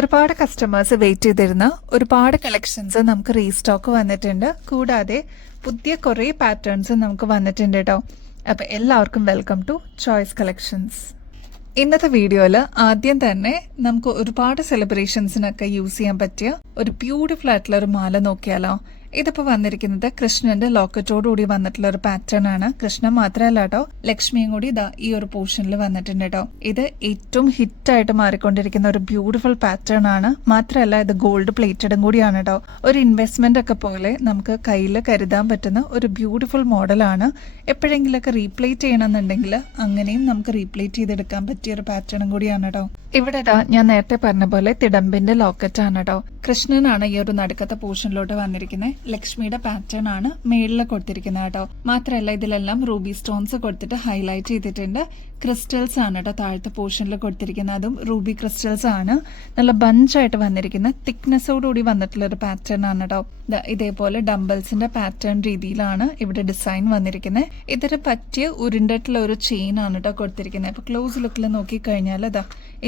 ഒരുപാട് customers wait ചെയ്തിരുന്ന ഒരുപാട് കളക്ഷൻസ് നമുക്ക് റീസ്റ്റോക്ക് വന്നിട്ടുണ്ട്. കൂടാതെ പുതിയ കുറേ പാറ്റേൺസ് നമുക്ക് വന്നിട്ടുണ്ട് കേട്ടോ. അപ്പോൾ എല്ലാവർക്കും വെൽക്കം ടു ചോയ്സ് കളക്ഷൻസ്. ഇന്നത്തെ വീഡിയോയിൽ ആദ്യം തന്നെ നമുക്ക് ഒരുപാട് സെലിബ്രേഷൻസിനൊക്കെ യൂസ് ചെയ്യാൻ പറ്റിയ ഒരു ബ്യൂട്ടിഫുൾ ആയിട്ടുള്ള ഒരു മാല നോക്കിയാലോ. ഇതിപ്പോൾ വന്നിരിക്കുന്നത് കൃഷ്ണന്റെ ലോക്കറ്റോടുകൂടി വന്നിട്ടുള്ള ഒരു പാറ്റേൺ ആണ്. കൃഷ്ണൻ മാത്രമല്ല കേട്ടോ, ലക്ഷ്മിയും കൂടി ഇതാ ഈ ഒരു പോർഷനിൽ വന്നിട്ടുണ്ട് കേട്ടോ. ഇത് ഏറ്റവും ഹിറ്റായിട്ട് മാറിക്കൊണ്ടിരിക്കുന്ന ഒരു ബ്യൂട്ടിഫുൾ പാറ്റേൺ ആണ്. മാത്രമല്ല ഇത് ഗോൾഡ് പ്ലേറ്റഡും കൂടിയാണ് കേട്ടോ. ഒരു ഇൻവെസ്റ്റ്മെന്റ് ഒക്കെ പോലെ നമുക്ക് കയ്യിൽ കരുതാൻ പറ്റുന്ന ഒരു ബ്യൂട്ടിഫുൾ മോഡലാണ്. എപ്പോഴെങ്കിലൊക്കെ റീപ്ലേറ്റ് ചെയ്യണമെന്നുണ്ടെങ്കിൽ അങ്ങനെയും നമുക്ക് റീപ്ലേറ്റ് ചെയ്തെടുക്കാൻ പറ്റിയ ഒരു പാറ്റേണും കൂടിയാണ് കേട്ടോ. ഇവിടെ ഞാൻ നേരത്തെ പറഞ്ഞ പോലെ തിടമ്പിന്റെ ലോക്കറ്റ് ആണ് കേട്ടോ. കൃഷ്ണനാണ് ഈ ഒരു നടുക്കത്തെ പോർഷനിലോട്ട് വന്നിരിക്കുന്നത്. ലക്ഷ്മിയുടെ പാറ്റേൺ ആണ് മേളിൽ കൊടുത്തിരിക്കുന്നത് കേട്ടോ. മാത്രമല്ല ഇതിലെല്ലാം റൂബി സ്റ്റോൺസ് കൊടുത്തിട്ട് ഹൈലൈറ്റ് ചെയ്തിട്ടുണ്ട്. ക്രിസ്റ്റൽസ് ആണ് കേട്ടോ താഴത്തെ പോർഷനിൽ കൊടുത്തിരിക്കുന്നത്. അതും റൂബി ക്രിസ്റ്റൽസ് ആണ്. നല്ല ബഞ്ചായിട്ട് വന്നിരിക്കുന്ന തിക്നെസ്സോടുകൂടി വന്നിട്ടുള്ള ഒരു പാറ്റേൺ ആണ് കേട്ടോ. ഇതേപോലെ ഡംബൽസിന്റെ പാറ്റേൺ രീതിയിലാണ് ഇവിടെ ഡിസൈൻ വന്നിരിക്കുന്നത്. ഇതിന് പറ്റിയ ഉരുണ്ടിട്ടുള്ള ഒരു ചെയിൻ ആണ് കേട്ടോ കൊടുത്തിരിക്കുന്നത്. അപ്പൊ ക്ലോസ് ലുക്കിൽ നോക്കിക്കഴിഞ്ഞാൽ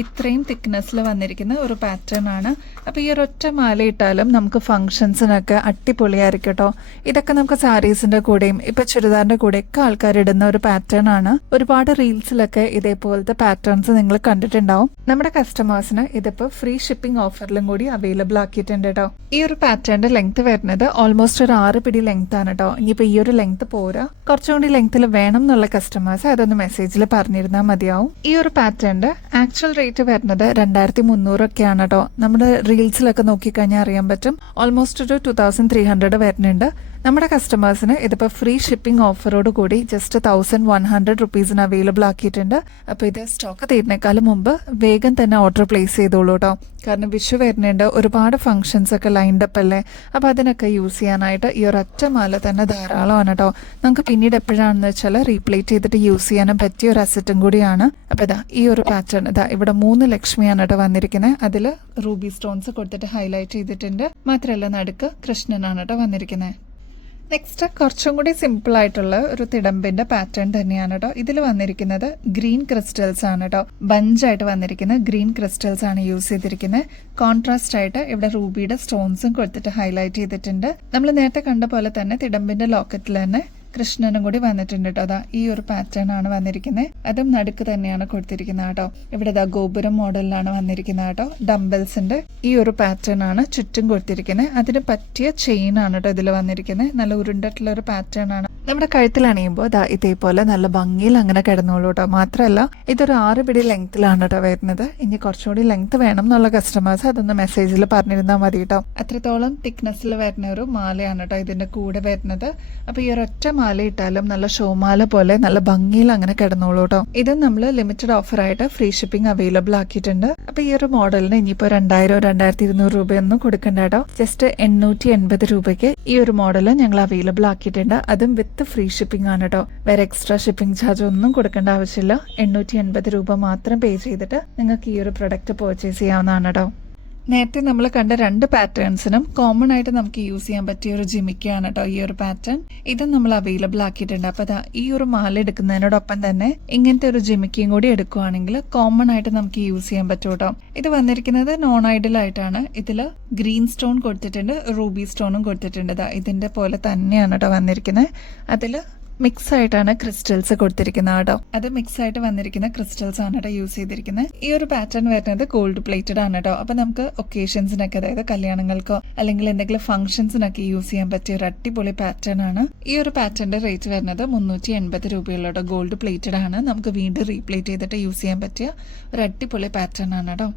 ഇത്രയും തിക്നെസ്സിൽ വന്നിരിക്കുന്ന ഒരു പാറ്റേൺ ആണ്. അപ്പൊ ഈ ഒരൊറ്റ മാല ഇട്ടാലും നമുക്ക് ഫംഗ്ഷൻസിനൊക്കെ അടിപൊളിയായിരിക്കും കേട്ടോ. ഇതൊക്കെ നമുക്ക് സാരീസിന്റെ കൂടെയും ഇപ്പൊ ചുരിദാറിന്റെ കൂടെയൊക്കെ ആൾക്കാർ ഇടുന്ന ഒരു പാറ്റേൺ ആണ്. ഒരുപാട് റീൽസിലൊക്കെ ഇതേപോലത്തെ പാറ്റേൺസ് നിങ്ങൾ കണ്ടിട്ടുണ്ടാവും. നമ്മുടെ കസ്റ്റമേഴ്സിന് ഇതിപ്പോ ഫ്രീ ഷിപ്പിംഗ് ഓഫറിലും കൂടി അവൈലബിൾ ആക്കിയിട്ടുണ്ട് കേട്ടോ. ഈ ഒരു പാറ്റേണിന്റെ ലെങ്ത് വരുന്നത് ഓൾമോസ്റ്റ് ഒരു 6 പിടി ലെങ്ത് ആണ് കേട്ടോ. ഇനിയിപ്പോ ഈ ഒരു ലെങ്ത് പോരാ, കുറച്ചുകൂടി ലെങ്ത്തിൽ വേണം എന്നുള്ള കസ്റ്റമേഴ്സ് അതൊന്ന് മെസ്സേജിൽ പറഞ്ഞിരുന്നാൽ മതിയാവും. ഈ ഒരു പാറ്റേണിന്റെ ആക്ച്വൽ റേറ്റ് വരുന്നത് 2300 ഒക്കെയാണ് കേട്ടോ. നമ്മുടെ റീൽസിലൊക്കെ നോക്കിക്കഴിഞ്ഞാൽ അറിയാൻ പറ്റും ഓൾമോസ്റ്റ് ഒരു 2300 വരുന്നുണ്ട്. നമ്മുടെ കസ്റ്റമേഴ്സിന് ഇതിപ്പോൾ ഫ്രീ ഷിപ്പിംഗ് ഓഫറോട് കൂടി ജസ്റ്റ് 1100 റുപ്പീസിന് അവൈലബിൾ ആക്കിയിട്ടുണ്ട്. അപ്പോൾ ഇത് സ്റ്റോക്ക് തീരുന്നേക്കാളും മുമ്പ് വേഗം തന്നെ ഓർഡർ പ്ലേസ് ചെയ്തോളൂ കേട്ടോ. കാരണം വിഷു വരുന്നുണ്ട്, ഒരുപാട് ഫംഗ്ഷൻസ് ഒക്കെ ലൈൻഡ് അപ്പ് അല്ലേ. അപ്പോൾ അതിനൊക്കെ യൂസ് ചെയ്യാനായിട്ട് ഈ ഒരൊറ്റ മാല തന്നെ ധാരാളമാണ് കേട്ടോ. നമുക്ക് പിന്നീട് എപ്പോഴാണെന്ന് വെച്ചാൽ റീപ്ലേറ്റ് ചെയ്തിട്ട് യൂസ് ചെയ്യാനും പറ്റിയ ഒരു അസറ്റും കൂടിയാണ്. അപ്പോൾ ഈ ഒരു പാറ്റേൺ ഇവിടെ 3 ലക്ഷ്മിയാണ് കേട്ടോ വന്നിരിക്കുന്നത്. അതിൽ റൂബി സ്റ്റോൺസ് കൊടുത്തിട്ട് ഹൈലൈറ്റ് ചെയ്തിട്ടുണ്ട്. മാത്രമല്ല നടുക്ക് കൃഷ്ണനാണ് കേട്ടോ വന്നിരിക്കുന്നത്. നെക്സ്റ്റ് കുറച്ചും കൂടി സിമ്പിൾ ആയിട്ടുള്ള ഒരു തിടമ്പിന്റെ പാറ്റേൺ തന്നെയാണ് കേട്ടോ. ഇതിൽ വന്നിരിക്കുന്നത് ഗ്രീൻ ക്രിസ്റ്റൽസ് ആണ് കേട്ടോ. ബഞ്ചായിട്ട് വന്നിരിക്കുന്ന ഗ്രീൻ ക്രിസ്റ്റൽസ് ആണ് യൂസ് ചെയ്തിരിക്കുന്നത്. കോൺട്രാസ്റ്റ് ആയിട്ട് ഇവിടെ റൂബിയുടെ സ്റ്റോൺസും കൊടുത്തിട്ട് ഹൈലൈറ്റ് ചെയ്തിട്ടുണ്ട്. നമ്മൾ നേരത്തെ കണ്ട പോലെ തന്നെ തിടമ്പിന്റെ ലോക്കറ്റിൽ തന്നെ കൃഷ്ണനും കൂടി വന്നിട്ടുണ്ട് കേട്ടോ. ഈ ഒരു പാറ്റേൺ ആണ് വന്നിരിക്കുന്നത്. അതും നടുക്ക് തന്നെയാണ് കൊടുത്തിരിക്കുന്നത് കേട്ടോ. ഇവിടെ ഗോപുരം മോഡലിലാണ് വന്നിരിക്കുന്നത് കേട്ടോ. ഡംബൽസിന്റെ ഈ ഒരു പാറ്റേൺ ആണ് ചുറ്റും കൊടുത്തിരിക്കുന്നത്. അതിന് പറ്റിയ ചെയിൻ ആണ് കേട്ടോ ഇതിൽ വന്നിരിക്കുന്നത്. നല്ല ഉരുണ്ടിട്ടുള്ള ഒരു പാറ്റേൺ ആണ്. നമ്മുടെ കഴുത്തിൽ അണിയുമ്പോൾ ഇതേപോലെ നല്ല ഭംഗിയിൽ അങ്ങനെ കിടന്നോളൂ കേട്ടോ. മാത്രമല്ല ഇതൊരു 6 പിടി ലെങ്ത്തിലാണ് കേട്ടോ വരുന്നത്. ഇനി കുറച്ചുകൂടി ലെങ്ത് വേണം എന്നുള്ള കസ്റ്റമേഴ്സ് അതൊന്ന് മെസ്സേജിൽ പറഞ്ഞിരുന്നാൽ മതി കേട്ടോ. അത്രത്തോളം തിക്നെസ്സിൽ വരുന്ന ഒരു മാലയാണ് കേട്ടോ ഇതിന്റെ കൂടെ വരുന്നത്. അപ്പൊ ഈ ഒരൊറ്റ മാല ഇട്ടാലും നല്ല ഷോമാല പോലെ നല്ല ഭംഗിയിൽ അങ്ങനെ കിടന്നോളൂ കേട്ടോ. ഇത് നമ്മൾ ലിമിറ്റഡ് ഓഫർ ആയിട്ട് ഫ്രീ ഷിപ്പിംഗ് അവൈലബിൾ ആക്കിയിട്ടുണ്ട്. അപ്പൊ ഈ ഒരു മോഡലിന് ഇനിയിപ്പോ 2200-2200 രൂപയൊന്നും കൊടുക്കണ്ട കേട്ടോ. ജസ്റ്റ് 880 രൂപയ്ക്ക് ഈ ഒരു മോഡൽ ഞങ്ങൾ അവൈലബിൾ ആക്കിയിട്ടുണ്ട്. അതും വിത്ത് ഫ്രീ ഷിപ്പിംഗ് ആണ് കേട്ടോ. വേറെ എക്സ്ട്രാ ഷിപ്പിംഗ് ചാർജ് ഒന്നും കൊടുക്കേണ്ട ആവശ്യമില്ല. 880 രൂപ മാത്രം പേ ചെയ്തിട്ട് നിങ്ങൾക്ക് ഈ ഒരു പ്രൊഡക്റ്റ് പർച്ചേസ് ചെയ്യാവുന്നതാണ് കേട്ടോ. നേരത്തെ നമ്മൾ കണ്ട 2 പാറ്റേൺസിനും കോമൺ ആയിട്ട് നമുക്ക് യൂസ് ചെയ്യാൻ പറ്റിയ ഒരു ജിമിക്കാണ് കേട്ടോ ഈ ഒരു പാറ്റേൺ. ഇത് നമ്മൾ അവൈലബിൾ ആക്കിയിട്ടുണ്ട്. അപ്പൊ ഈ ഒരു മാല എടുക്കുന്നതിനോടൊപ്പം തന്നെ ഇങ്ങനത്തെ ഒരു ജിമിക്കയും കൂടി എടുക്കുവാണെങ്കിൽ കോമൺ ആയിട്ട് നമുക്ക് യൂസ് ചെയ്യാൻ പറ്റും കേട്ടോ. ഇത് വന്നിരിക്കുന്നത് നോൺ ഐഡൽ ആയിട്ടാണ്. ഇതില് ഗ്രീൻ സ്റ്റോൺ കൊടുത്തിട്ടുണ്ട്, റൂബി സ്റ്റോണും കൊടുത്തിട്ടുണ്ട്. ഇതിന്റെ പോലെ തന്നെയാണ് കേട്ടോ വന്നിരിക്കുന്നത്. അതില് മിക്സ് ആയിട്ടാണ് ക്രിസ്റ്റൽസ് കൊടുത്തിരിക്കുന്നത് കേട്ടോ. അത് മിക്സ് ആയിട്ട് വന്നിരിക്കുന്ന ക്രിസ്റ്റൽസ് ആണ് കേട്ടോ യൂസ് ചെയ്തിരിക്കുന്നത്. ഈ ഒരു പാറ്റേൺ വരുന്നത് ഗോൾഡ് പ്ലേറ്റഡ് ആണ് കേട്ടോ. അപ്പൊ നമുക്ക് ഒക്കേഷൻസിനൊക്കെ, അതായത് കല്യാണങ്ങൾക്കോ അല്ലെങ്കിൽ എന്തെങ്കിലും ഫംഗ്ഷൻസിനൊക്കെ യൂസ് ചെയ്യാൻ പറ്റിയ ഒരു അടിപൊളി പാറ്റേൺ ആണ്. ഈ ഒരു പാറ്റേണിന്റെ റേറ്റ് വരുന്നത് 380 രൂപയുള്ള കേട്ടോ. ഗോൾഡ് പ്ലേറ്റഡ് ആണ്. നമുക്ക് വീണ്ടും റീപ്ലേറ്റ് ചെയ്തിട്ട് യൂസ് ചെയ്യാൻ പറ്റിയ ഒരു അടിപൊളി പാറ്റേൺ ആണ് കേട്ടോ.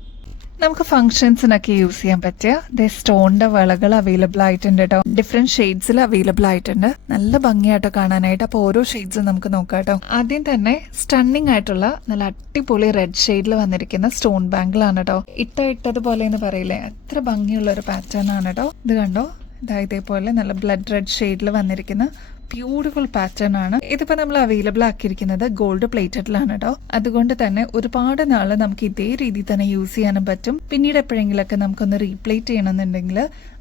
നമുക്ക് ഫംഗ്ഷൻസിനൊക്കെ യൂസ് ചെയ്യാൻ പറ്റിയ സ്റ്റോണിന്റെ വളകൾ അവൈലബിൾ ആയിട്ടുണ്ട് കേട്ടോ. ഡിഫറെന്റ് ഷെയ്ഡ്സിൽ അവൈലബിൾ ആയിട്ടുണ്ട്. നല്ല ഭംഗിയായിട്ട് കാണാനായിട്ട്. അപ്പൊ ഓരോ ഷെയ്ഡ്സും നമുക്ക് നോക്കാം കേട്ടോ. ആദ്യം തന്നെ സ്റ്റണ്ണിങ് ആയിട്ടുള്ള നല്ല അടിപൊളി റെഡ് ഷെയ്ഡിൽ വന്നിരിക്കുന്ന സ്റ്റോൺ ബാങ്കിളാണ് കേട്ടോ. ഇട്ടതുപോലെ എന്ന് പറയില്ലേ, അത്ര ഭംഗിയുള്ള ഒരു പാറ്റേൺ ആണ് കേട്ടോ. ഇത് കണ്ടോ, ഇതേപോലെ നല്ല ബ്ലഡ് റെഡ് ഷെയ്ഡിൽ വന്നിരിക്കുന്ന ബ്യൂട്ടിഫുൾ പാറ്റേൺ ആണ്. ഇതിപ്പോ നമ്മൾ അവൈലബിൾ ആക്കിയിരിക്കുന്നത് ഗോൾഡ് പ്ലേറ്റഡിലാണ് കേട്ടോ. അതുകൊണ്ട് തന്നെ ഒരുപാട് നാള് നമുക്ക് ഇതേ രീതിയിൽ തന്നെ യൂസ് ചെയ്യാനും പറ്റും. പിന്നീട് എപ്പോഴെങ്കിലൊക്കെ നമുക്കൊന്ന് റീപ്ലേറ്റ് ചെയ്യണമെന്നുണ്ടെങ്കിൽ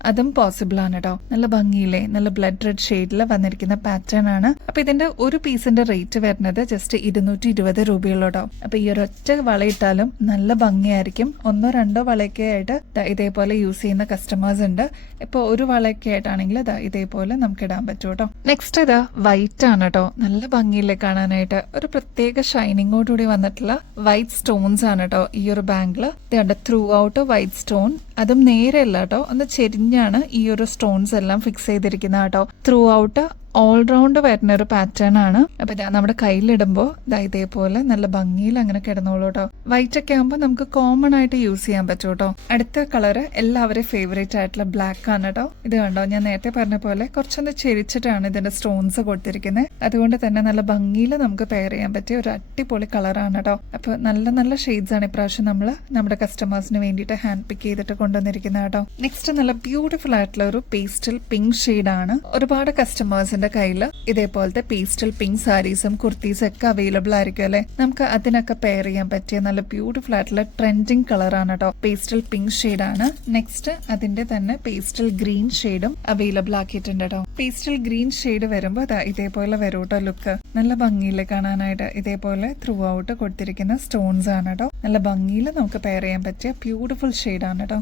അതും പോസിബിൾ ആണ് കേട്ടോ. നല്ല ഭംഗിയിലെ നല്ല ബ്ലഡ് റെഡ് ഷെയ്ഡിൽ വന്നിരിക്കുന്ന പാറ്റേൺ ആണ്. അപ്പൊ ഇതിന്റെ ഒരു പീസിന്റെ റേറ്റ് വരുന്നത് ജസ്റ്റ് 220 രൂപയുള്ളൂ കേട്ടോ. അപ്പൊ ഈ ഒരൊറ്റ വളയിട്ടാലും നല്ല ഭംഗിയായിരിക്കും. ഒന്നോ രണ്ടോ വളയൊക്കെ ആയിട്ട് ഇതേപോലെ യൂസ് ചെയ്യുന്ന കസ്റ്റമേഴ്സ് ഉണ്ട്. ഇപ്പൊ ഒരു വളയൊക്കെ ആയിട്ടാണെങ്കിൽ ഇതേപോലെ നമുക്ക് ഇടാൻ പറ്റും കേട്ടോ. നെക്സ്റ്റ് ഇതാ വൈറ്റ് ആണ് കേട്ടോ. നല്ല ഭംഗിയില്ലേ കാണാനായിട്ട്. ഒരു പ്രത്യേക ഷൈനിങ്ങോടുകൂടി വന്നിട്ടുള്ള വൈറ്റ് സ്റ്റോൺസ് ആണ് കേട്ടോ ഈ ഒരു ബാങ്കില്. ഇതുണ്ട് ത്രൂ ഔട്ട് വൈറ്റ് സ്റ്റോൺ. അതും നേരെയല്ല കേട്ടോ, ഒന്ന് ചെരിഞ്ഞാണ് ഈ ഒരു സ്റ്റോൺസ് എല്ലാം ഫിക്സ് ചെയ്തിരിക്കുന്നത് കേട്ടോ. ത്രൂ ഔട്ട് ഓൾറൗണ്ട് വരുന്ന ഒരു പാറ്റേൺ ആണ്. അപ്പൊ ഇതാ നമ്മുടെ കയ്യിലിടുമ്പോ ഇതേപോലെ നല്ല ഭംഗിയിൽ അങ്ങനെ കിടന്നോളൂ കേട്ടോ. വൈറ്റ് ഒക്കെ ആകുമ്പോൾ നമുക്ക് കോമൺ ആയിട്ട് യൂസ് ചെയ്യാൻ പറ്റും കേട്ടോ. അടുത്ത കളറ് എല്ലാവരെയും ഫേവറേറ്റ് ആയിട്ടുള്ള ബ്ലാക്ക് ആണ് കേട്ടോ. ഇത് കണ്ടോ, ഞാൻ നേരത്തെ പറഞ്ഞ പോലെ കുറച്ചൊന്ന് ചെരിച്ചിട്ടാണ് ഇതിന്റെ സ്റ്റോൺസ് കൊടുത്തിരിക്കുന്നത്. അതുകൊണ്ട് തന്നെ നല്ല ഭംഗിയിൽ നമുക്ക് പെയർ ചെയ്യാൻ പറ്റിയ ഒരു അടിപൊളി കളറാണ് കേട്ടോ. അപ്പൊ നല്ല നല്ല ഷെയ്ഡ്സ് ആണ് ഇപ്രാവശ്യം നമ്മൾ നമ്മുടെ കസ്റ്റമേഴ്സിന് വേണ്ടിയിട്ട് ഹാൻഡ് പിക്ക് ചെയ്തിട്ട് കൊണ്ടുവന്നിരിക്കുന്നത് കേട്ടോ. നെക്സ്റ്റ് നല്ല ബ്യൂട്ടിഫുൾ ആയിട്ടുള്ള ഒരു പേസ്റ്റൽ പിങ്ക് ഷെയ്ഡ് ആണ്. ഒരുപാട് കസ്റ്റമേഴ്സിന്റെ കയ്യില് ഇതേപോലത്തെ പേസ്റ്റൽ പിങ്ക് സാരീസും കുർത്തീസും ഒക്കെ അവൈലബിൾ ആയിരിക്കും അല്ലെ. നമുക്ക് അതിനൊക്കെ പെയർ ചെയ്യാൻ പറ്റിയ നല്ല ബ്യൂട്ടിഫുൾ ആയിട്ടുള്ള ട്രെൻഡിങ് കളറാണ് കേട്ടോ. പേസ്റ്റൽ പിങ്ക് ഷെയ്ഡ് ആണ്. നെക്സ്റ്റ് അതിന്റെ തന്നെ പേസ്റ്റൽ ഗ്രീൻ ഷെയ്ഡും അവൈലബിൾ ആക്കിയിട്ടുണ്ട് കേട്ടോ. പേസ്റ്റൽ ഗ്രീൻ ഷെയ്ഡ് വരുമ്പോ ഇതേപോലെ വരും കേട്ടോ ലുക്ക്. നല്ല ഭംഗിയില് കാണാനായിട്ട് ഇതേപോലെ ത്രൂ ഔട്ട് കൊടുത്തിരിക്കുന്ന സ്റ്റോൺസ് ആണ് കേട്ടോ. നല്ല ഭംഗിയിൽ നമുക്ക് പെയർ ചെയ്യാൻ പറ്റിയ ബ്യൂട്ടിഫുൾ ഷെയ്ഡ് ആണ് കേട്ടോ.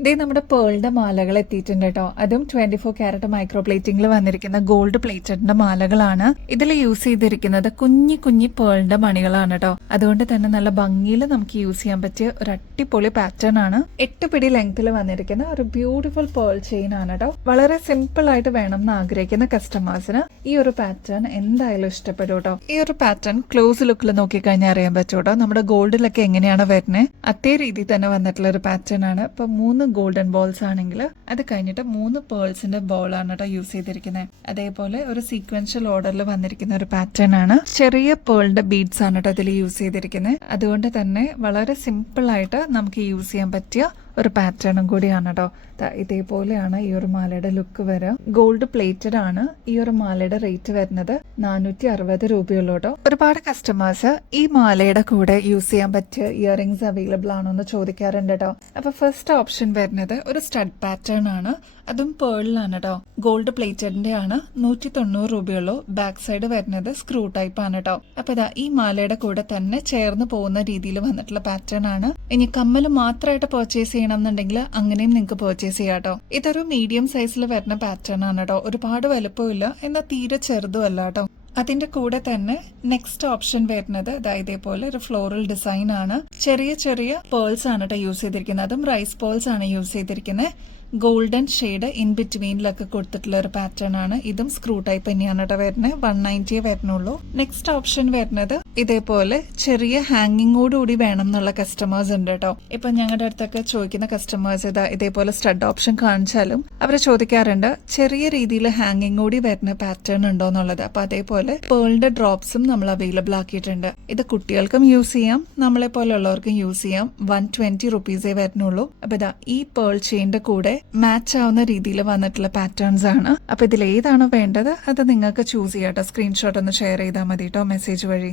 ഇതേ നമ്മുടെ പേളിന്റെ മാലകൾ എത്തിയിട്ടുണ്ട് കേട്ടോ. അതും 24 ക്യാരറ്റ് മൈക്രോ പ്ലേറ്റിംഗിൽ വന്നിരിക്കുന്ന ഗോൾഡ് പ്ലേറ്റഡിന്റെ മാലകളാണ്. ഇതിൽ യൂസ് ചെയ്തിരിക്കുന്നത് കുഞ്ഞി കുഞ്ഞി പേളിന്റെ മണികളാണ് കേട്ടോ. അതുകൊണ്ട് തന്നെ നല്ല ഭംഗിയിൽ നമുക്ക് യൂസ് ചെയ്യാൻ പറ്റിയ ഒരു അടിപൊളി പാറ്റേൺ ആണ്. 8 പിടി ലെങ്ത്തിൽ വന്നിരിക്കുന്ന ഒരു ബ്യൂട്ടിഫുൾ പേൾ ചെയിൻ ആണ് കേട്ടോ. വളരെ സിമ്പിൾ ആയിട്ട് വേണം എന്ന് ആഗ്രഹിക്കുന്ന കസ്റ്റമേഴ്സിന് ഈ ഒരു പാറ്റേൺ എന്തായാലും ഇഷ്ടപ്പെടും കേട്ടോ. ഈ ഒരു പാറ്റേൺ ക്ലോസ് ലുക്കിൽ നോക്കിക്കഴിഞ്ഞാൽ അറിയാൻ പറ്റും കേട്ടോ. നമ്മുടെ ഗോൾഡിലൊക്കെ എങ്ങനെയാണ് വരുന്നത് അതേ രീതിയിൽ തന്നെ വന്നിട്ടുള്ള ഒരു പാറ്റേൺ ആണ്. ഇപ്പൊ 3 ഗോൾഡൻ ബോൾസ് ആണെങ്കിൽ അത് കഴിഞ്ഞിട്ട് 3 പേൾസിന്റെ ബോൾ ആണ് കേട്ടോ യൂസ് ചെയ്തിരിക്കുന്നത്. അതേപോലെ ഒരു സീക്വൻഷ്യൽ ഓർഡറിൽ വന്നിരിക്കുന്ന ഒരു പാറ്റേൺ ആണ്. ചെറിയ പേളിന്റെ ബീഡ്സ് ആണ് കേട്ടോ ഇതിൽ യൂസ് ചെയ്തിരിക്കുന്നത്. അതുകൊണ്ട് തന്നെ വളരെ സിമ്പിൾ ആയിട്ട് നമുക്ക് യൂസ് ചെയ്യാൻ പറ്റിയ ഒരു പാറ്റേണും കൂടിയാണ് കേട്ടോ. ഇതേപോലെയാണ് ഈ ഒരു മാലയുടെ ലുക്ക് വരിക. ഗോൾഡ് പ്ലേറ്റഡ് ആണ്. ഈ ഒരു മാലയുടെ റേറ്റ് വരുന്നത് 460 രൂപയുള്ളൂ കേട്ടോ. ഒരുപാട് കസ്റ്റമേഴ്സ് ഈ മാലയുടെ കൂടെ യൂസ് ചെയ്യാൻ പറ്റിയ ഇയറിംഗ്സ് അവൈലബിൾ ആണോ എന്ന് ചോദിക്കാറുണ്ട് കേട്ടോ. അപ്പൊ ഫസ്റ്റ് ഓപ്ഷൻ വരുന്നത് ഒരു സ്റ്റഡ് പാറ്റേൺ ആണ്. അതും പേളിലാണ് കേട്ടോ. ഗോൾഡ് പ്ലേറ്റഡിന്റെ ആണ്. 190 രൂപയുള്ളൂ. ബാക്ക് സൈഡ് വരുന്നത് സ്ക്രൂ ടൈപ്പ് ആണ് കേട്ടോ. അപ്പൊ ഈ മാലയുടെ കൂടെ തന്നെ ചേർന്ന് പോകുന്ന രീതിയിൽ വന്നിട്ടുള്ള പാറ്റേൺ ആണ്. ഇനി കമ്മൽ മാത്രമായിട്ട് പർച്ചേസ് ചെയ്യണം എന്നുണ്ടെങ്കിൽ അങ്ങനെയും നിങ്ങൾക്ക് പർച്ചേസ് ചെയ്യാം കേട്ടോ. ഇതൊരു മീഡിയം സൈസിൽ വരുന്ന പാറ്റേൺ ആണ് കേട്ടോ. ഒരുപാട് വലുപ്പമില്ല, എന്നാൽ തീരെ ചെറുതും അല്ല കേട്ടോ. അതിന്റെ കൂടെ തന്നെ നെക്സ്റ്റ് ഓപ്ഷൻ വരുന്നത് ഇതേപോലെ ഒരു ഫ്ലോറൽ ഡിസൈൻ ആണ്. ചെറിയ ചെറിയ പേൾസ് ആണ് കേട്ടോ യൂസ് ചെയ്തിരിക്കുന്നത്. അതും റൈസ് പേൾസ് ആണ് യൂസ് ചെയ്തിരിക്കുന്നത്. ഗോൾഡൻ ഷെയ്ഡ് ഇൻ ബിറ്റ്വീനിലൊക്കെ കൊടുത്തിട്ടുള്ള ഒരു പാറ്റേൺ ആണ്. ഇതും സ്ക്രൂ ടൈപ്പ് തന്നെയാണ് കേട്ടോ വരുന്നത്. 190 വരുന്നുള്ളൂ. നെക്സ്റ്റ് ഓപ്ഷൻ വരുന്നത് ഇതേപോലെ ചെറിയ ഹാങ്ങിങ്ങോടുകൂടി വേണം എന്നുള്ള കസ്റ്റമേഴ്സ് ഉണ്ട് കേട്ടോ. ഇപ്പൊ ഞങ്ങളുടെ അടുത്തൊക്കെ ചോദിക്കുന്ന കസ്റ്റമേഴ്സ് ഇതേപോലെ സ്റ്റഡ് ഓപ്ഷൻ കാണിച്ചാലും അവർ ചോദിക്കാറുണ്ട് ചെറിയ രീതിയിൽ ഹാങ്ങിങ് കൂടി വരുന്ന പാറ്റേൺ ഉണ്ടോ എന്നുള്ളത്. അപ്പൊ അതേപോലെ പേളിന്റെ ഡ്രോപ്സും നമ്മൾ അവൈലബിൾ ആക്കിയിട്ടുണ്ട്. ഇത് കുട്ടികൾക്കും യൂസ് ചെയ്യാം, നമ്മളെ പോലെയുള്ളവർക്കും യൂസ് ചെയ്യാം. 120 റുപ്പീസേ വരുന്നുള്ളൂ. അപ്പൊ ഈ പേൾ ചെയിന്റെ കൂടെ മാച്ച് ആവുന്ന രീതിയിൽ വന്നിട്ടുള്ള പാറ്റേൺസ് ആണ്. അപ്പൊ ഇതിൽ ഏതാണോ വേണ്ടത് അത് നിങ്ങൾക്ക് ചൂസ് ചെയ്യാട്ടോ. സ്ക്രീൻഷോട്ട് ഒന്ന് ഷെയർ ചെയ്താൽ മതി കേട്ടോ മെസ്സേജ് വഴി.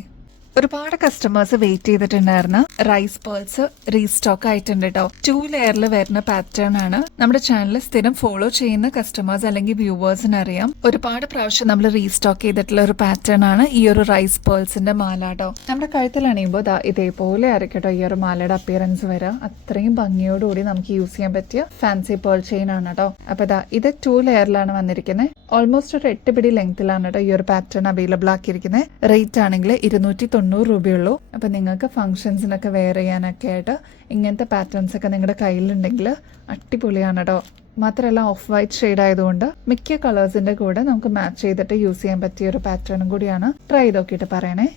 ഒരുപാട് കസ്റ്റമേഴ്സ് വെയിറ്റ് ചെയ്തിട്ടുണ്ടായിരുന്ന റൈസ് പേൾസ് റീസ്റ്റോക്ക് ആയിട്ടുണ്ട് കേട്ടോ. 2 ലെയറിൽ വരുന്ന പാറ്റേൺ ആണ്. നമ്മുടെ ചാനൽ സ്ഥിരം ഫോളോ ചെയ്യുന്ന കസ്റ്റമേഴ്സ് അല്ലെങ്കിൽ വ്യൂവേഴ്സിന് അറിയാം. ഒരുപാട് പ്രാവശ്യം നമ്മൾ റീസ്റ്റോക്ക് ചെയ്തിട്ടുള്ള ഒരു പാറ്റേൺ ആണ് ഈ ഒരു റൈസ് പേൾസിന്റെ മാല കേട്ടോ. നമ്മുടെ കഴുത്തിൽ അണിയുമ്പോൾ ഇതേപോലെ ആയിരിക്കട്ടോ ഈ ഒരു മാലയുടെ അപ്പിയറൻസ് വരാം. അത്രയും ഭംഗിയോടുകൂടി നമുക്ക് യൂസ് ചെയ്യാൻ പറ്റിയ ഫാൻസി പേൾ ചെയിൻ ആണ് കേട്ടോ. അപ്പൊ ഇത് 2 ലെയറിലാണ് വന്നിരിക്കുന്നത്. ഓൾമോസ്റ്റ് ഒരു 8 പിടി ലെങ്ത്തിലാണ് കേട്ടോ ഈ ഒരു പാറ്റേൺ അവൈലബിൾ ആക്കിയിരിക്കുന്നത്. റേറ്റ് ആണെങ്കിൽ 290 രൂപയുള്ളൂ. അപ്പൊ നിങ്ങൾക്ക് ഫംഗ്ഷൻസിനൊക്കെ വെയർ ചെയ്യാനൊക്കെ ആയിട്ട് ഇങ്ങനത്തെ പാറ്റേൺസ് ഒക്കെ നിങ്ങളുടെ കയ്യിലുണ്ടെങ്കിൽ അടിപൊളിയാണ് കേട്ടോ. മാത്രമല്ല ഓഫ് വൈറ്റ് ഷെയ്ഡ് ആയതുകൊണ്ട് മിക്ക കളേഴ്സിന്റെ കൂടെ നമുക്ക് മാച്ച് ചെയ്തിട്ട് യൂസ് ചെയ്യാൻ പറ്റിയ ഒരു പാറ്റേണും കൂടിയാണ്. ട്രൈ ചെയ്ത് നോക്കിയിട്ട് പറയണേ.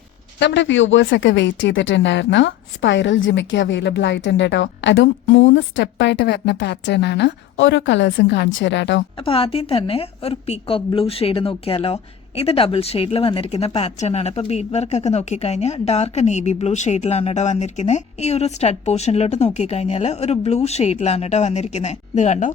നമ്മുടെ വ്യൂവേഴ്സ് ഒക്കെ വെയിറ്റ് ചെയ്തിട്ടുണ്ടായിരുന്ന സ്പൈറൽ ജിമിക്ക് അവൈലബിൾ ആയിട്ടുണ്ട് കേട്ടോ. അതും 3 സ്റ്റെപ്പായിട്ട് വരുന്ന പാറ്റേൺ ആണ്. ഓരോ കളേഴ്സും കാണിച്ചു തരാം കേട്ടോ. അപ്പൊ ആദ്യം തന്നെ ഒരു പീകോക്ക് ബ്ലൂ ഷെയ്ഡ് നോക്കിയാലോ. ഇത് ഡബിൾ ഷെയ്ഡിൽ വന്നിരിക്കുന്ന പാറ്റേൺ ആണ്. ഇപ്പൊ ബീഡ് വർക്ക് ഒക്കെ നോക്കിക്കഴിഞ്ഞാൽ ഡാർക്ക് നേവി ബ്ലൂ ഷെയ്ഡിലാണ് കേട്ടോ വന്നിരിക്കുന്നത്. ഈ ഒരു സ്റ്റഡ് പോർഷനിലോട്ട് നോക്കിക്കഴിഞ്ഞാൽ ഒരു ബ്ലൂ ഷെയ്ഡിലാണ് കേട്ടോ വന്നിരിക്കുന്നത്. ഇത് കണ്ടോ,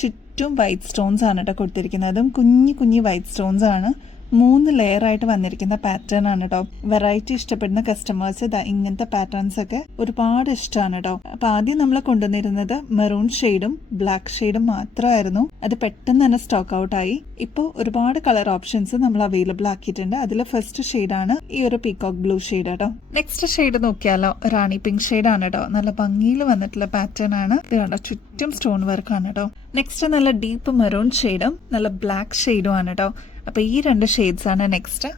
ചുറ്റും വൈറ്റ് സ്റ്റോൺസ് ആണ് കേട്ടോ കൊടുത്തിരിക്കുന്നത്. അതും കുഞ്ഞി കുഞ്ഞി വൈറ്റ് സ്റ്റോൺസ് ആണ്. 3 ലെയർ ആയിട്ട് വന്നിരിക്കുന്ന പാറ്റേൺ ആണ് കേട്ടോ. വെറൈറ്റി ഇഷ്ടപ്പെടുന്ന കസ്റ്റമേഴ്സ് ഇങ്ങനത്തെ പാറ്റേൺസ് ഒക്കെ ഒരുപാട് ഇഷ്ടമാണ് കേട്ടോ. അപ്പൊ ആദ്യം നമ്മൾ കൊണ്ടുവന്നിരുന്നത് മെറൂൺ ഷെയ്ഡും ബ്ലാക്ക് ഷെയ്ഡും മാത്രമായിരുന്നു. അത് പെട്ടെന്ന് തന്നെ സ്റ്റോക്ക് ഔട്ട് ആയി. ഇപ്പോൾ ഒരുപാട് കളർ ഓപ്ഷൻസ് നമ്മൾ അവൈലബിൾ ആക്കിയിട്ടുണ്ട്. അതിൽ ഫസ്റ്റ് ഷെയ്ഡാണ് ഈ ഒരു പീകോക്ക് ബ്ലൂ ഷെയ്ഡ് കേട്ടോ. നെക്സ്റ്റ് ഷെയ്ഡ് നോക്കിയാലോ, റാണി പിങ്ക് ഷെയ്ഡ് ആണ് കേട്ടോ. നല്ല ഭംഗിയിൽ വന്നിട്ടുള്ള പാറ്റേൺ ആണ് ഇത് കണ്ടോ. ചുറ്റും സ്റ്റോൺ വർക്ക് ആണ് കേട്ടോ. നെക്സ്റ്റ് നല്ല ഡീപ്പ് മെറൂൺ ഷെയ്ഡും നല്ല ബ്ലാക്ക് ഷെയ്ഡും ആണ് കേട്ടോ. അപ്പൊ ഈ 2 ഷെയ്ഡ്സ് ആണ് നെക്സ്റ്റ്.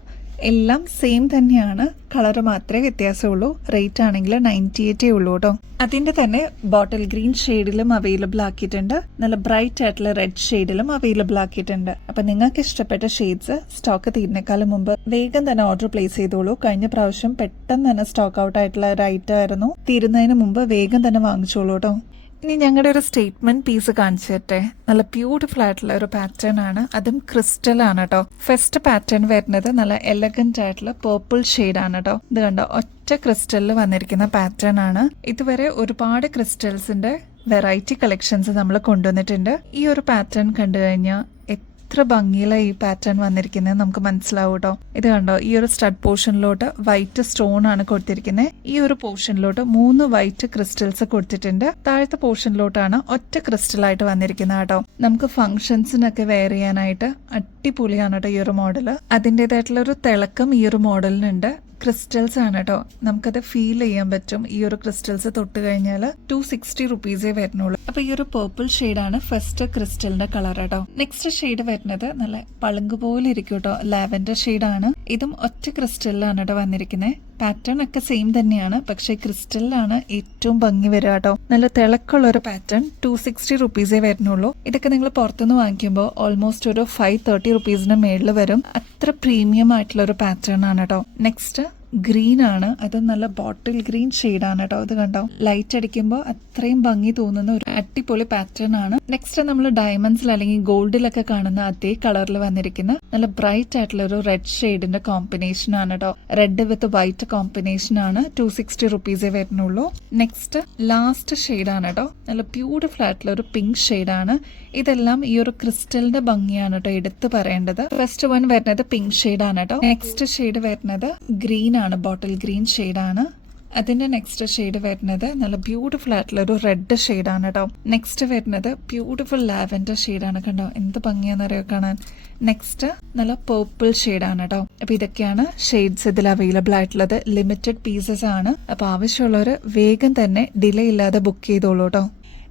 എല്ലാം സെയിം തന്നെയാണ്, കളർ മാത്രമേ വ്യത്യാസമുള്ളൂ. റേറ്റ് ആണെങ്കിൽ 98 ഉള്ളൂ കേട്ടോ. അതിന്റെ തന്നെ ബോട്ടിൽ ഗ്രീൻ ഷെയ്ഡിലും അവൈലബിൾ ആക്കിയിട്ടുണ്ട്. നല്ല ബ്രൈറ്റ് ആയിട്ടുള്ള റെഡ് ഷെയ്ഡിലും അവൈലബിൾ ആക്കിയിട്ടുണ്ട്. അപ്പൊ നിങ്ങൾക്ക് ഇഷ്ടപ്പെട്ട ഷെയ്ഡ്സ് സ്റ്റോക്ക് തീരുന്നേക്കാളും മുമ്പ് വേഗം തന്നെ ഓർഡർ പ്ലേസ് ചെയ്തോളൂ. കഴിഞ്ഞ പ്രാവശ്യം പെട്ടെന്ന് തന്നെ സ്റ്റോക്ക് ഔട്ട് ആയിട്ടുള്ള ഒരു ഐറ്റം ആയിരുന്നു. തീരുന്നതിന് മുമ്പ് വേഗം തന്നെ വാങ്ങിച്ചോളൂ കേട്ടോ. ഇനി ഞങ്ങളുടെ ഒരു സ്റ്റേറ്റ്മെന്റ് പീസ് കാണിച്ചു തരട്ടെ. നല്ല ബ്യൂട്ടിഫുൾ ആയിട്ടുള്ള ഒരു പാറ്റേൺ ആണ്, അതും ക്രിസ്റ്റൽ ആണ് കേട്ടോ. ഫസ്റ്റ് പാറ്റേൺ വരുന്നത് നല്ല എലഗന്റ് ആയിട്ടുള്ള പേർപ്പിൾ ഷെയ്ഡ് ആണ് കേട്ടോ. ഇത് കണ്ടോ, ഒറ്റ ക്രിസ്റ്റലിൽ വന്നിരിക്കുന്ന പാറ്റേൺ ആണ്. ഇതുവരെ ഒരുപാട് ക്രിസ്റ്റൽസിന്റെ വെറൈറ്റി കളക്ഷൻസ് നമ്മൾ കൊണ്ടുവന്നിട്ടുണ്ട്. ഈ ഒരു പാറ്റേൺ കണ്ടു കഴിഞ്ഞാൽ എത്ര ഭംഗിയിലാണ് ഈ പാറ്റേൺ വന്നിരിക്കുന്നത് നമുക്ക് മനസ്സിലാവും കേട്ടോ. ഇത് കണ്ടോ, ഈ ഒരു സ്റ്റഡ് പോർഷനിലോട്ട് വൈറ്റ് സ്റ്റോൺ ആണ് കൊടുത്തിരിക്കുന്നത്. ഈ ഒരു പോർഷനിലോട്ട് 3 വൈറ്റ് ക്രിസ്റ്റൽസ് കൊടുത്തിട്ടുണ്ട്. താഴത്തെ പോർഷനിലോട്ടാണ് ഒറ്റ ക്രിസ്റ്റൽ ആയിട്ട് വന്നിരിക്കുന്നത് കേട്ടോ. നമുക്ക് ഫംഗ്ഷൻസിനൊക്കെ വെയർ ചെയ്യാനായിട്ട് അടിപൊളിയാണ് കേട്ടോ ഈ ഒരു മോഡല്. അതിൻ്റെതായിട്ടുള്ള ഒരു തിളക്കം ഈ ഒരു മോഡലിനുണ്ട്. ക്രിസ്റ്റൽസ് ആണ് കേട്ടോ, നമുക്കത് ഫീൽ ചെയ്യാൻ പറ്റും. ഈ ഒരു ക്രിസ്റ്റൽസ് തൊട്ട് കഴിഞ്ഞാൽ 260 റുപ്പീസേ വരുന്നുള്ളൂ. അപ്പൊ ഈ ഒരു പേർപ്പിൾ ഷെയ്ഡാണ് ഫസ്റ്റ് ക്രിസ്റ്റലിന്റെ കളർ കേട്ടോ. നെക്സ്റ്റ് ഷെയ്ഡ് വരുന്നത് നല്ല പളുങ്ക് പോലെ ഇരിക്കും കേട്ടോ, ലാവൻഡർ ഷെയ്ഡാണ്. ഇതും ഒറ്റ ക്രിസ്റ്റലിലാണ് കേട്ടോ വന്നിരിക്കുന്നത്. പാറ്റേൺ ഒക്കെ സെയിം തന്നെയാണ്, പക്ഷെ ക്രിസ്റ്റലിലാണ് ഏറ്റവും ഭംഗി വരിക കേട്ടോ. നല്ല തിളക്കമുള്ള ഒരു പാറ്റേൺ. 260 റുപ്പീസേ വരുന്നുള്ളൂ. ഇതൊക്കെ നിങ്ങൾ പുറത്തുനിന്ന് വാങ്ങിക്കുമ്പോൾ ഓൾമോസ്റ്റ് ഒരു 530 റുപ്പീസിന് മേളിൽ വരും. അത്ര പ്രീമിയം ആയിട്ടുള്ള ഒരു പാറ്റേൺ ആണ് കേട്ടോ. നെക്സ്റ്റ് ഗ്രീൻ ആണ്, അത് നല്ല ബോട്ടിൽ ഗ്രീൻ ഷെയ്ഡാണ് കേട്ടോ. ഇത് കണ്ടോ, ലൈറ്റ് അടിക്കുമ്പോൾ അത്രയും ഭംഗി തോന്നുന്ന ഒരു അടിപൊളി പാറ്റേൺ ആണ്. നെക്സ്റ്റ് നമ്മൾ ഡയമണ്ട്സിൽ അല്ലെങ്കിൽ ഗോൾഡിലൊക്കെ കാണുന്ന അതേ കളറിൽ വന്നിരിക്കുന്ന നല്ല ബ്രൈറ്റ് ആയിട്ടുള്ള ഒരു റെഡ് ഷെയ്ഡിന്റെ കോമ്പിനേഷൻ ആണ് കേട്ടോ. റെഡ് വിത്ത് വൈറ്റ് കോമ്പിനേഷൻ ആണ്. 260 റുപ്പീസേ വരുന്നുള്ളൂ. നെക്സ്റ്റ് ലാസ്റ്റ് ഷെയ്ഡാണ് കേട്ടോ. നല്ല ബ്യൂട്ടിഫുൾ ആയിട്ടുള്ള ഒരു പിങ്ക് ഷെയ്ഡാണ്. ഇതെല്ലാം ഈ ഒരു ക്രിസ്റ്റലിന്റെ ഭംഗിയാണ് കേട്ടോ എടുത്ത് പറയേണ്ടത്. ഫസ്റ്റ് വൺ വരുന്നത് പിങ്ക് ഷെയ്ഡാണ് കേട്ടോ. നെക്സ്റ്റ് ഷെയ്ഡ് വരുന്നത് ഗ്രീൻ ആണ്, ബോട്ടിൽ ഗ്രീൻ ഷെയ്ഡാണ്. അതിന്റെ നെക്സ്റ്റ് ഷെയ്ഡ് വരുന്നത് നല്ല ബ്യൂട്ടിഫുൾ ആയിട്ടുള്ള ഒരു റെഡ് ഷെയ്ഡാണ് കേട്ടോ. നെക്സ്റ്റ് വരുന്നത് ബ്യൂട്ടിഫുൾ ലാവൻഡർ ഷെയ്ഡാണ്. കണ്ടോ എന്ത് ഭംഗിയാണെന്നറിയോ കാണാൻ. നെക്സ്റ്റ് നല്ല പേർപ്പിൾ ഷെയ്ഡാണ് കേട്ടോ. അപ്പൊ ഇതൊക്കെയാണ് ഷെയ്ഡ്സ് ഇതിൽ അവൈലബിൾ ആയിട്ടുള്ളത്. ലിമിറ്റഡ് പീസസ് ആണ്. അപ്പൊ ആവശ്യമുള്ളവർ വേഗം തന്നെ ഡിലേ ഇല്ലാതെ ബുക്ക് ചെയ്തോളൂ കേട്ടോ.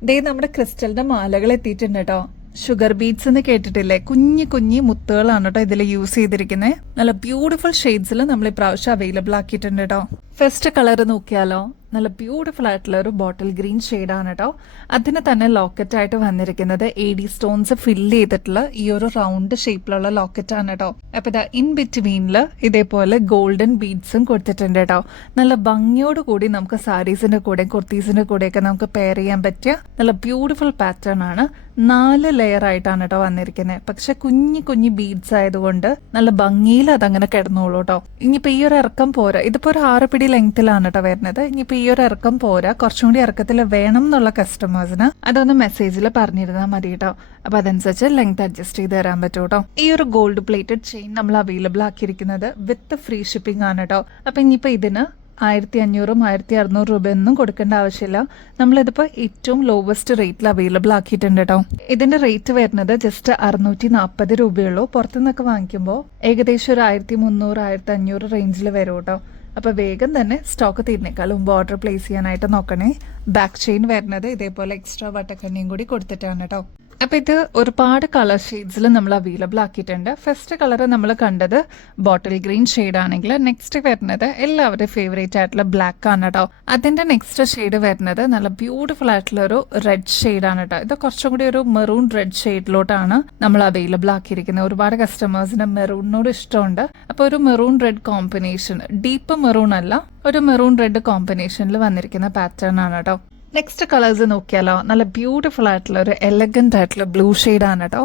ദേ നമ്മുടെ ക്രിസ്റ്റലിന്റെ മാലകൾ എത്തിയിട്ടുണ്ട് കേട്ടോ. ഷുഗർ ബീഡ്സ് എന്ന് കേട്ടിട്ടില്ലേ, കുഞ്ഞു കുഞ്ഞു മുത്തുകളാണ് കേട്ടോ ഇതിൽ യൂസ് ചെയ്തിരിക്കുന്നത്. നല്ല ബ്യൂട്ടിഫുൾ ഷെയ്ഡ്സിൽ നമ്മൾ ഇപ്രാവശ്യം അവൈലബിൾ ആക്കിയിട്ടുണ്ട് കേട്ടോ. ഫസ്റ്റ് കളർ നോക്കിയാലോ, നല്ല ബ്യൂട്ടിഫുൾ ആയിട്ടുള്ള ഒരു ബോട്ടിൽ ഗ്രീൻ ഷെയ്ഡാണ് കേട്ടോ. അതിന് തന്നെ ലോക്കറ്റ് ആയിട്ട് വന്നിരിക്കുന്നത് AD സ്റ്റോൺസ് ഫില്ല് ചെയ്തിട്ടുള്ള ഈ ഒരു റൗണ്ട് ഷേപ്പിലുള്ള ലോക്കറ്റ് ആണ് കേട്ടോ. അപ്പൊ ഇതാ ഇൻ ബിറ്റ്വീനിൽ ഇതേപോലെ ഗോൾഡൻ ബീഡ്സും കൊടുത്തിട്ടുണ്ട് കേട്ടോ. നല്ല ഭംഗിയോട് കൂടി നമുക്ക് സാരീസിന്റെ കൂടെ കുർത്തീസിന്റെ കൂടെയൊക്കെ നമുക്ക് പെയർ ചെയ്യാൻ പറ്റിയ നല്ല ബ്യൂട്ടിഫുൾ പാറ്റേൺ ആണ്. 4 ലെയർ ആയിട്ടാണ് കേട്ടോ വന്നിരിക്കുന്നത്. പക്ഷെ കുഞ്ഞു കുഞ്ഞു ബീഡ്സ് ആയതുകൊണ്ട് നല്ല ഭംഗിയിൽ അതങ്ങനെ കിടന്നോളൂ കേട്ടോ. ഇനിയിപ്പോ ഈ ഒരു ഇറക്കം പോരാ, ഇതിപ്പോ ഒരു 6 പിടി ലെങ്ത്തിലാണ് കേട്ടോ വരുന്നത്. ഇനിയിപ്പോ ഈ ഒരു ഇറക്കം പോരാ, കുറച്ചും കൂടി ഇറക്കത്തിൽ വേണം എന്നുള്ള കസ്റ്റമേഴ്സിന് അതൊന്ന് മെസ്സേജിൽ പറഞ്ഞിരുന്നാൽ മതി കേട്ടോ. അപ്പൊ അതനുസരിച്ച് ലെങ്ത് അഡ്ജസ്റ്റ് ചെയ്ത് തരാൻ പറ്റും കേട്ടോ. ഈ ഒരു ഗോൾഡ് പ്ലേറ്റഡ് ചെയിൻ നമ്മൾ അവൈലബിൾ ആക്കിയിരിക്കുന്നത് വിത്ത് ഫ്രീ ഷിപ്പിംഗ് ആണ് കേട്ടോ. അപ്പൊ ഇനിയിപ്പോ ഇതിന് 1500 1600 രൂപയൊന്നും കൊടുക്കേണ്ട ആവശ്യമില്ല. നമ്മളിതിപ്പോ ഏറ്റവും ലോവസ്റ്റ് റേറ്റിൽ അവൈലബിൾ ആക്കിയിട്ടുണ്ട് കേട്ടോ. ഇതിന്റെ റേറ്റ് വരുന്നത് ജസ്റ്റ് 640 രൂപയുള്ളൂ. പുറത്തുനിന്നൊക്കെ വാങ്ങിക്കുമ്പോൾ ഏകദേശം ഒരു 1300 1500 റേഞ്ചിൽ വരും കേട്ടോ. അപ്പൊ വേഗം തന്നെ സ്റ്റോക്ക് തീർന്നേക്കാൾ മുമ്പ് ഓർഡർ പ്ലേസ് ചെയ്യാനായിട്ട് നോക്കണേ. ബാക്ക് ചെയിൻ വരുന്നത് ഇതേപോലെ എക്സ്ട്രാ വട്ടക്കണ്ണിയും കൂടി കൊടുത്തിട്ടാണ് കേട്ടോ. അപ്പൊ ഇത് ഒരുപാട് കളർ ഷെയ്ഡ്സിൽ നമ്മൾ അവൈലബിൾ ആക്കിയിട്ടുണ്ട്. ഫസ്റ്റ് കളർ നമ്മൾ കണ്ടത് ബോട്ടിൽ ഗ്രീൻ ഷെയ്ഡ് ആണെങ്കിൽ നെക്സ്റ്റ് വരുന്നത് എല്ലാവരുടെയും ഫേവറേറ്റ് ആയിട്ടുള്ള ബ്ലാക്ക് ആണ് കേട്ടോ. അതിന്റെ നെക്സ്റ്റ് ഷെയ്ഡ് വരുന്നത് നല്ല ബ്യൂട്ടിഫുൾ ആയിട്ടുള്ള ഒരു റെഡ് ഷെയ്ഡ് ആണ് കേട്ടോ. ഇത് കുറച്ചും കൂടി ഒരു മെറൂൺ റെഡ് ഷെയ്ഡിലോട്ടാണ് നമ്മൾ അവൈലബിൾ ആക്കിയിരിക്കുന്നത്. ഒരുപാട് കസ്റ്റമേഴ്സിന് മെറൂണിനോട് ഇഷ്ടമുണ്ട്. അപ്പൊ ഒരു maroon red combination, deep maroon അല്ല, ഒരു മെറൂൺ റെഡ് കോമ്പിനേഷനിൽ വന്നിരിക്കുന്ന പാറ്റേൺ ആണ് കേട്ടോ. നെക്സ്റ്റ് കളേഴ്സ് നോക്കിയാലോ, നല്ല ബ്യൂട്ടിഫുൾ ആയിട്ടുള്ള ഒരു എലഗന്റ് ആയിട്ടുള്ള ബ്ലൂ ഷെയ്ഡ് ആണ് കേട്ടോ.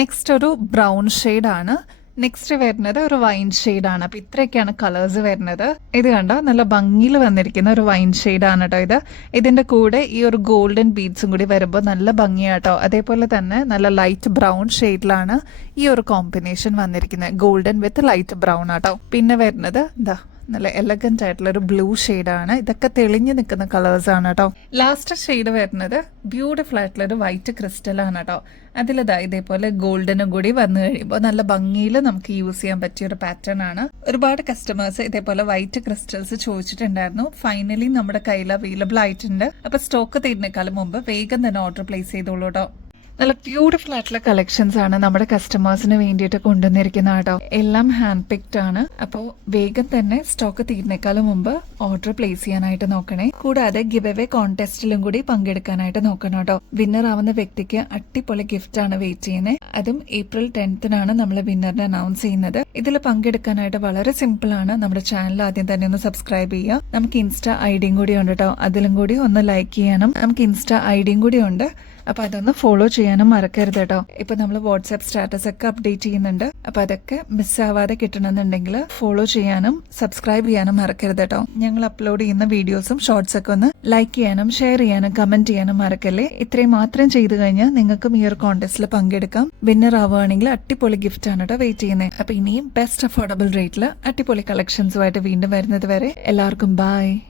നെക്സ്റ്റ് ഒരു ബ്രൗൺ ഷെയ്ഡ് ആണ്. നെക്സ്റ്റ് വരുന്നത് ഒരു വൈൻ ആണ്. അപ്പൊ ഇത്രയൊക്കെയാണ് കളേഴ്സ് വരുന്നത്. ഇത് കണ്ടോ, നല്ല ഭംഗിയിൽ വന്നിരിക്കുന്ന ഒരു വൈൻ ആണ് കേട്ടോ ഇത്. ഇതിന്റെ കൂടെ ഈ ഒരു ഗോൾഡൻ ബീഡ്സും കൂടി വരുമ്പോൾ നല്ല ഭംഗിയാട്ടോ. അതേപോലെ തന്നെ നല്ല ലൈറ്റ് ബ്രൗൺ ഷെയ്ഡിലാണ് ഈ ഒരു കോമ്പിനേഷൻ വന്നിരിക്കുന്നത്. ഗോൾഡൻ വിത്ത് ലൈറ്റ് ബ്രൗൺ ആട്ടോ. പിന്നെ വരുന്നത് ഇതാ നല്ല എലഗന്റ് ആയിട്ടുള്ള ഒരു ബ്ലൂ ആണ്. ഇതൊക്കെ തെളിഞ്ഞു നിൽക്കുന്ന കളേഴ്സ് ആണ് കേട്ടോ. ലാസ്റ്റ് ഷെയ്ഡ് വരുന്നത് ബ്യൂട്ടിഫുൾ ആയിട്ടുള്ള ഒരു വൈറ്റ് ക്രിസ്റ്റൽ ആണ് കേട്ടോ. അതിലിതാ ഇതേപോലെ ഗോൾഡനും കൂടി വന്നു കഴിയുമ്പോൾ നല്ല ഭംഗിയിൽ നമുക്ക് യൂസ് ചെയ്യാൻ പറ്റിയ ഒരു പാറ്റേൺ ആണ്. ഒരുപാട് കസ്റ്റമേഴ്സ് ഇതേപോലെ വൈറ്റ് ക്രിസ്റ്റൽസ് ചോദിച്ചിട്ടുണ്ടായിരുന്നു. ഫൈനലി നമ്മുടെ കയ്യിൽ അവൈലബിൾ ആയിട്ടുണ്ട്. അപ്പൊ സ്റ്റോക്ക് തീരുന്നേക്കാളും മുമ്പ് വേഗം തന്നെ ഓർഡർ പ്ലേസ് ചെയ്തോളൂ കേട്ടോ. നല്ല ബ്യൂട്ടിഫുൾ ആയിട്ടുള്ള കളക്ഷൻസ് ആണ് നമ്മുടെ കസ്റ്റമേഴ്സിന് വേണ്ടിയിട്ട് കൊണ്ടുവന്നിരിക്കുന്ന കേട്ടോ. എല്ലാം ഹാൻഡ് പിക്ഡ് ആണ്. അപ്പോൾ വേഗം തന്നെ സ്റ്റോക്ക് തീരുന്നേക്കാളും മുമ്പ് ഓർഡർ പ്ലേസ് ചെയ്യാനായിട്ട് നോക്കണേ. കൂടാതെ ഗിവ് അവേ കോൺടെസ്റ്റിലും കൂടി പങ്കെടുക്കാനായിട്ട് നോക്കണം കേട്ടോ. വിന്നർ ആവുന്ന വ്യക്തിക്ക് അടിപൊളി ഗിഫ്റ്റ് ആണ് വെയിറ്റ് ചെയ്യുന്നത്. അതും April 10th നമ്മൾ വിന്നറിനെ അനൗൺസ് ചെയ്യുന്നത്. ഇതിൽ പങ്കെടുക്കാനായിട്ട് വളരെ സിമ്പിൾ ആണ്. നമ്മുടെ ചാനൽ ആദ്യം തന്നെ ഒന്ന് സബ്സ്ക്രൈബ് ചെയ്യുക. നമുക്ക് ഇൻസ്റ്റാ ഐഡിയും കൂടി ഉണ്ട് കേട്ടോ. അതിലും കൂടി ഒന്ന് ലൈക്ക് ചെയ്യണം. നമുക്ക് ഇൻസ്റ്റാ ഐഡിയും കൂടി ഉണ്ട്. അപ്പൊ അതൊന്ന് ഫോളോ ചെയ്യാനും മറക്കരുത് കേട്ടോ. ഇപ്പൊ നമ്മൾ വാട്സ്ആപ്പ് സ്റ്റാറ്റസ് ഒക്കെ അപ്ഡേറ്റ് ചെയ്യുന്നുണ്ട്. അപ്പൊ അതൊക്കെ മിസ്സാവാതെ കിട്ടണമെന്നുണ്ടെങ്കിൽ ഫോളോ ചെയ്യാനും സബ്സ്ക്രൈബ് ചെയ്യാനും മറക്കരുത് കേട്ടോ. ഞങ്ങൾ അപ്ലോഡ് ചെയ്യുന്ന വീഡിയോസും ഷോർട്സ് ഒക്കെ ഒന്ന് ലൈക്ക് ചെയ്യാനും ഷെയർ ചെയ്യാനും കമന്റ് ചെയ്യാനും മറക്കല്ലേ. ഇത്രയും മാത്രം ചെയ്തു കഴിഞ്ഞാൽ നിങ്ങൾക്കും ഈ ഒരു കോൺടെസ്റ്റിൽ പങ്കെടുക്കാം. വിന്നർ ആവുകയാണെങ്കിൽ അടിപൊളി ഗിഫ്റ്റ് ആണ് കേട്ടോ വെയിറ്റ് ചെയ്യുന്നത്. അപ്പൊ ഇനിയും ബെസ്റ്റ് അഫോർഡബിൾ റേറ്റിൽ അടിപൊളി കളക്ഷൻസുമായിട്ട് വീണ്ടും വരുന്നത് വരെ എല്ലാവർക്കും ബൈ.